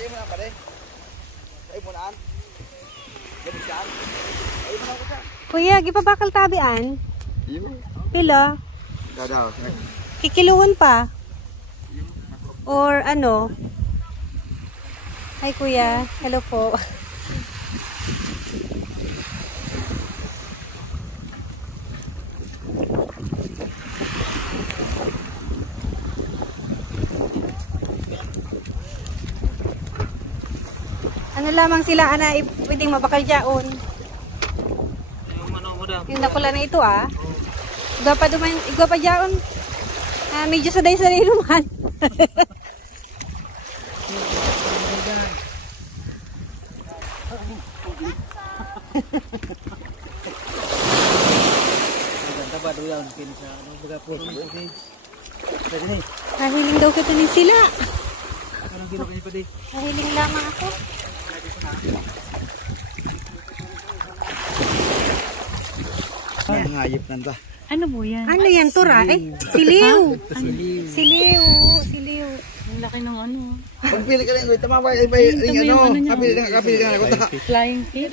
Ay mo na pare. Ay mo naan. Gabi saan? Ay mo na ko sa. Kuya, gipabakal tabian. Iyo. Pila? Dadaw. Kikiluhon pa? Or ano? Hi kuya, hello po. Ano lamang sila ana pwedeng mabakal dyaon. Yung ano mo daw. Yung nakula na ito Igwa pa dyaon. Medyo saday-saday naman. Maganda ba daw yan? Pinsa, ano, baga po. Pwede na eh. Nahiling daw kita ni sila. Anong ginawa kayo pa di? Nahiling lamang ako. Ang hayop nanda. Ano mo yan? Ano yan, tura? Siliw. Siliw. Siliw. Ang laki ng ano. Pag pili ka rin, tama ba? Ay, ano? Kapili ka na. Flying fish.